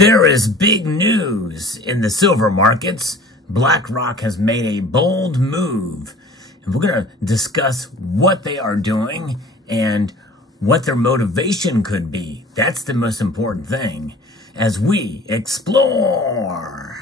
There is big news in the silver markets. BlackRock has made a bold move. And we're going to discuss what they are doing and what their motivation could be. That's the most important thing as we explore.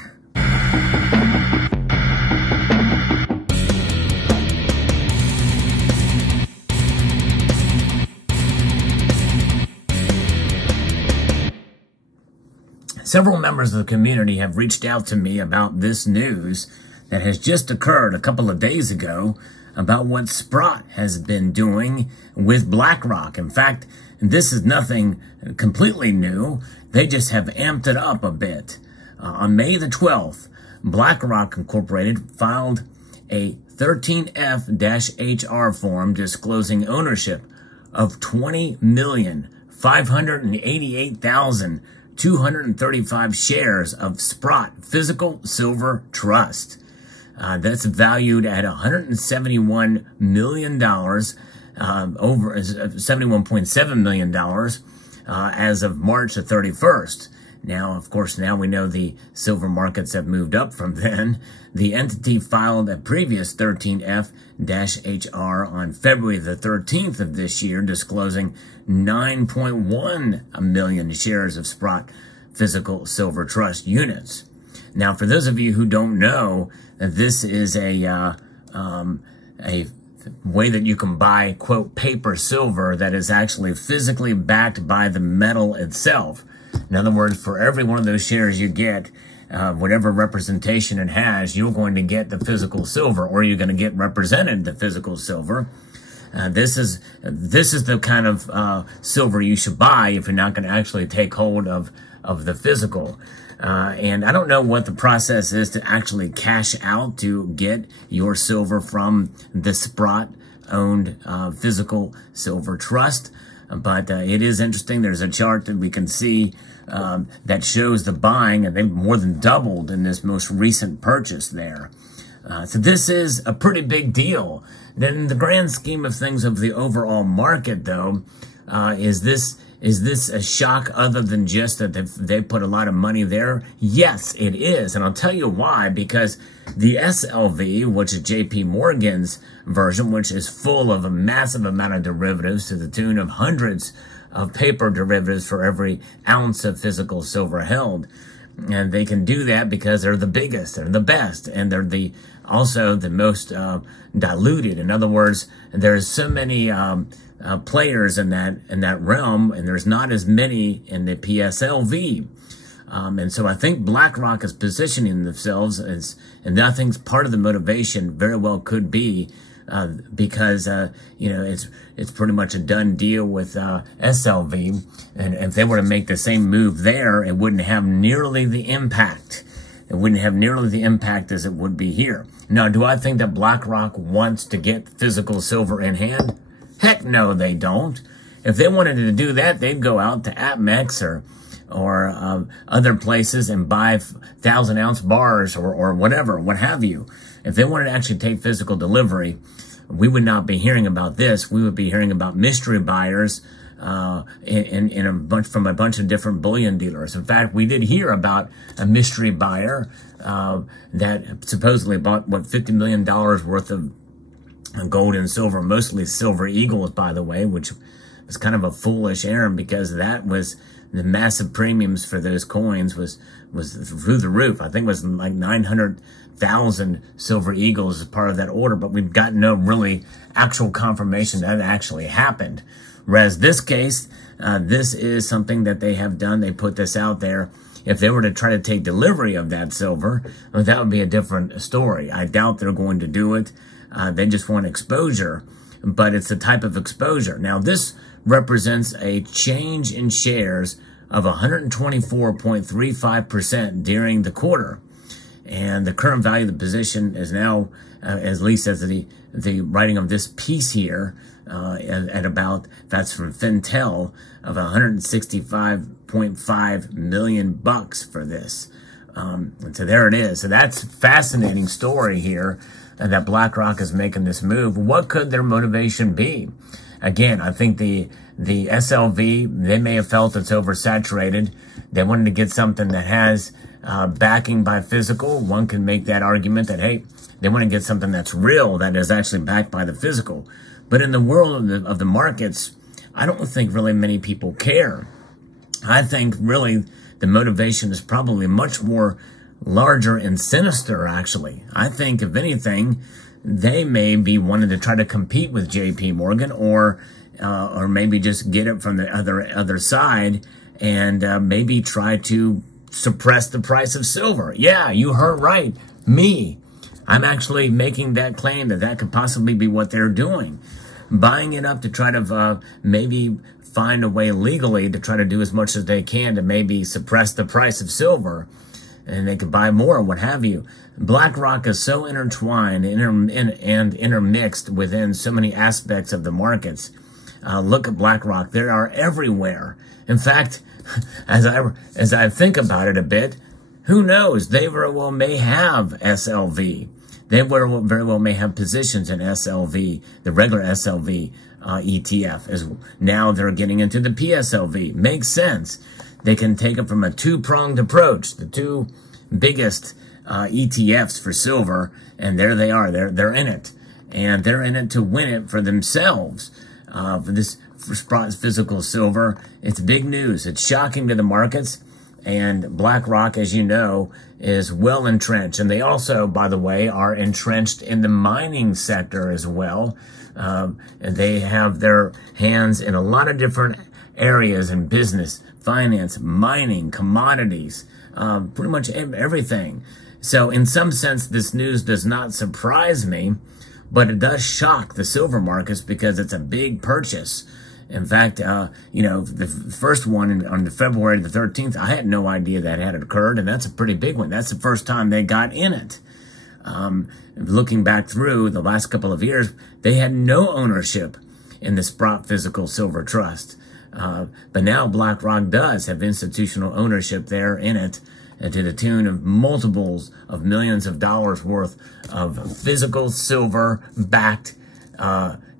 Several members of the community have reached out to me about this news that has just occurred a couple of days ago about what Sprott has been doing with BlackRock. In fact, this is nothing completely new. They just have amped it up a bit. On May the 12th, BlackRock Incorporated filed a 13F-HR form disclosing ownership of 20,588,235 shares of Sprott Physical Silver Trust. That's valued at $171 million, over $71.7 million as of March the 31st. Now, of course, now we know the silver markets have moved up from then. The entity filed a previous 13F-HR on February the 13th of this year, disclosing 9.1 million shares of Sprott Physical Silver Trust units. Now, for those of you who don't know, this is a way that you can buy, quote, paper silver that is actually physically backed by the metal itself. In other words, for every one of those shares you get, whatever representation it has, you're going to get the physical silver, or you're going to get represented the physical silver. This is the kind of silver you should buy if you're not going to actually take hold of the physical. And I don't know what the process is to actually cash out to get your silver from the Sprott-owned Physical Silver Trust. But it is interesting. There's a chart that we can see that shows the buying, and they've more than doubled in this most recent purchase there. So this is a pretty big deal. Then in the grand scheme of things of the overall market, though, is this a shock other than just that they put a lot of money there? Yes, it is. And I'll tell you why. Because the SLV, which is JP Morgan's version, which is full of a massive amount of derivatives to the tune of hundreds of paper derivatives for every ounce of physical silver held. And they can do that because they're the biggest, they're the best, and they're also the most diluted. In other words, there's so many players in that realm, and there's not as many in the PSLV. And so I think BlackRock is positioning themselves as, and I think part of the motivation very well could be because it's pretty much a done deal with SLV, and if they were to make the same move there, it wouldn't have nearly the impact. It wouldn't have nearly the impact as it would be here. Now, do I think that BlackRock wants to get physical silver in hand? Heck no, they don't. If they wanted to do that, they'd go out to APMEX or other places and buy 1,000-ounce bars or whatever, what have you. If they wanted to actually take physical delivery, we would not be hearing about this. We would be hearing about mystery buyers from a bunch of different bullion dealers. In fact, we did hear about a mystery buyer that supposedly bought, $50 million worth of gold and silver, mostly silver eagles, by the way, which was kind of a foolish errand because that was the massive premiums for those coins was through the roof. I think it was like 900,000 silver eagles as part of that order, but we've got no really actual confirmation that actually happened. Whereas this case, this is something that they have done. They put this out there. If they were to try to take delivery of that silver, well, that would be a different story. I doubt they're going to do it. They just want exposure, but it's the type of exposure. Now, this represents a change in shares of 124.35% during the quarter. And the current value of the position is now, at least as the writing of this piece here, at about, that's from Fintel, of 165.5 million bucks for this. And so there it is. So that's a fascinating story here that BlackRock is making this move. What could their motivation be? again, I think the SLV, they may have felt it's oversaturated. They wanted to get something that has backing by physical. One can make that argument that, hey, they want to get something that's real, that is actually backed by the physical. But in the world of the markets, I don't think really many people care. I think really the motivation is probably much more larger and sinister, actually. I think, if anything, they may be wanting to try to compete with JP Morgan, or maybe just get it from the other side, and maybe try to suppress the price of silver. Yeah, you heard right. Me. I'm actually making that claim that could possibly be what they're doing. Buying it up to try to maybe find a way legally to try to do as much as they can to maybe suppress the price of silver, and they could buy more, what have you. BlackRock is so intertwined and intermixed within so many aspects of the markets. Look at BlackRock. They are everywhere. In fact, as I think about it a bit, who knows? They very well may have SLV. They very well may have positions in SLV, the regular SLV ETF. As now they're getting into the PSLV. Makes sense. They can take it from a two-pronged approach. The two biggest ETFs for silver, and there they are. They're in it, and they're in it to win it for themselves. For Sprott physical silver, it's big news. It's shocking to the markets. And BlackRock, as you know, is well entrenched. And they also, by the way, are entrenched in the mining sector as well. And they have their hands in a lot of different areas in business, finance, mining, commodities, pretty much everything. So in some sense, this news does not surprise me, but it does shock the silver markets because it's a big purchase. In fact, you know, the first one on February the 13th, I had no idea that had occurred, and that's a pretty big one. That's the first time they got in it. Looking back through the last couple of years, they had no ownership in the Sprott Physical Silver Trust. But now BlackRock does have institutional ownership there in it, to the tune of multiples of millions of dollars worth of physical silver-backed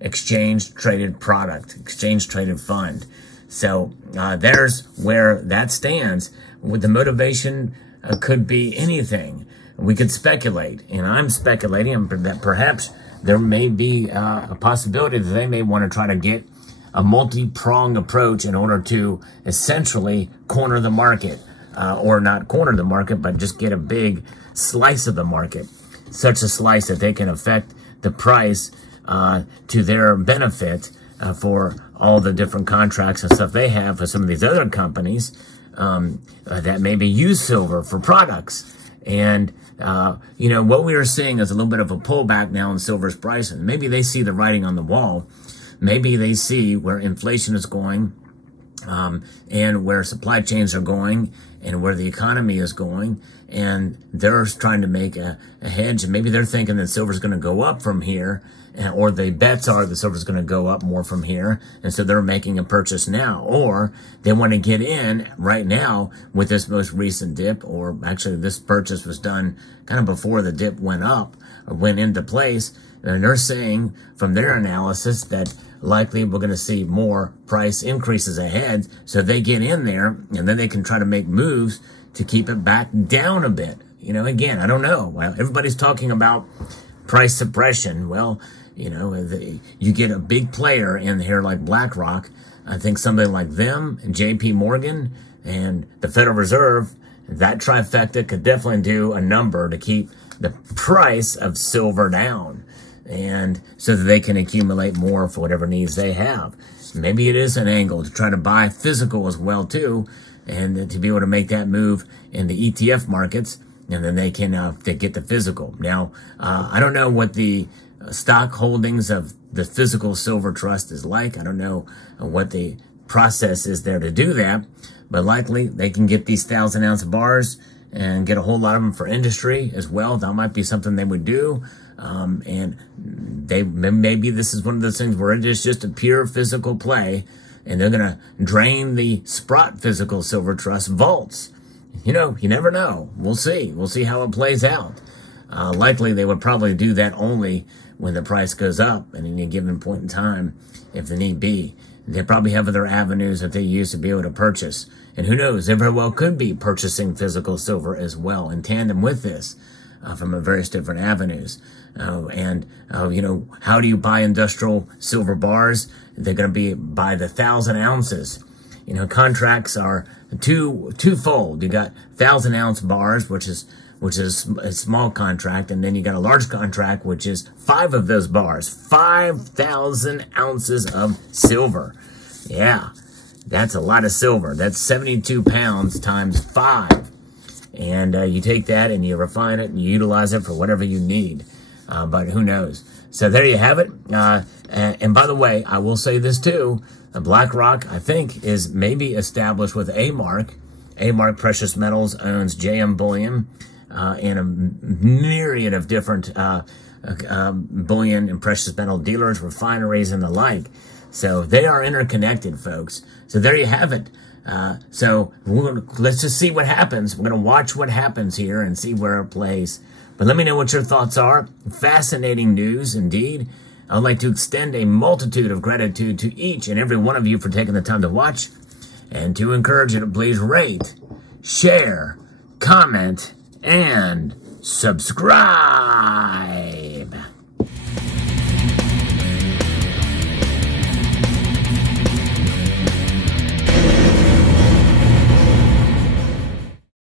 exchange-traded product, exchange-traded fund. So there's where that stands. With the motivation could be anything. We could speculate, and I'm speculating that perhaps there may be a possibility that they may want to try to get a multi-pronged approach in order to essentially corner the market, or not corner the market, but just get a big slice of the market, such a slice that they can affect the price to their benefit for all the different contracts and stuff they have for some of these other companies that maybe use silver for products. And, you know, what we are seeing is a little bit of a pullback now in silver's price. And maybe they see the writing on the wall. Maybe they see where inflation is going, and where supply chains are going, and where the economy is going. And they're trying to make a hedge. And maybe they're thinking that silver's going to go up from here, or the bets are the silver's going to go up more from here, and so they're making a purchase now. Or they want to get in right now with this most recent dip, or actually this purchase was done kind of before the dip went up or went into place, and they're saying from their analysis that likely we're going to see more price increases ahead, so they get in there, and then they can try to make moves to keep it back down a bit. You know, again, I don't know. Well, everybody's talking about price suppression. Well, you know, you get a big player in here like BlackRock. I think something like them and JP Morgan and the Federal Reserve, that trifecta could definitely do a number to keep the price of silver down, and so that they can accumulate more for whatever needs they have. Maybe it is an angle to try to buy physical as well too, and to be able to make that move in the ETF markets, and then they can they get the physical. Now, I don't know what the stock holdings of the physical silver trust is like. I don't know what the process is there to do that, but likely they can get these 1,000-ounce bars and get a whole lot of them for industry as well. That might be something they would do. And maybe this is one of those things where it is just a pure physical play, and they're going to drain the Sprott Physical Silver Trust vaults. You know, you never know. We'll see. We'll see how it plays out. Likely they would probably do that only when the price goes up at any given point in time, if the need be. They probably have other avenues that they use to be able to purchase. And who knows, they very well could be purchasing physical silver as well in tandem with this from various different avenues. You know, how do you buy industrial silver bars? They're going to be by the 1,000 ounces. You know, contracts are twofold. You got 1,000-ounce bars, which is a small contract, and then you got a large contract, which is 5 of those bars, 5,000 ounces of silver. Yeah, that's a lot of silver. That's 72 pounds times 5. And you take that and you refine it and you utilize it for whatever you need. But who knows? So there you have it. And by the way, I will say this too. BlackRock, I think, is maybe established with A-Mark. A-Mark Precious Metals owns JM Bullion and a myriad of different bullion and precious metal dealers, refineries, and the like. So they are interconnected, folks. So there you have it. So let's just see what happens. We're going to watch what happens here and see where it plays. But let me know what your thoughts are. Fascinating news, indeed. I'd like to extend a multitude of gratitude to each and every one of you for taking the time to watch, and to encourage you to please rate, share, comment, and subscribe.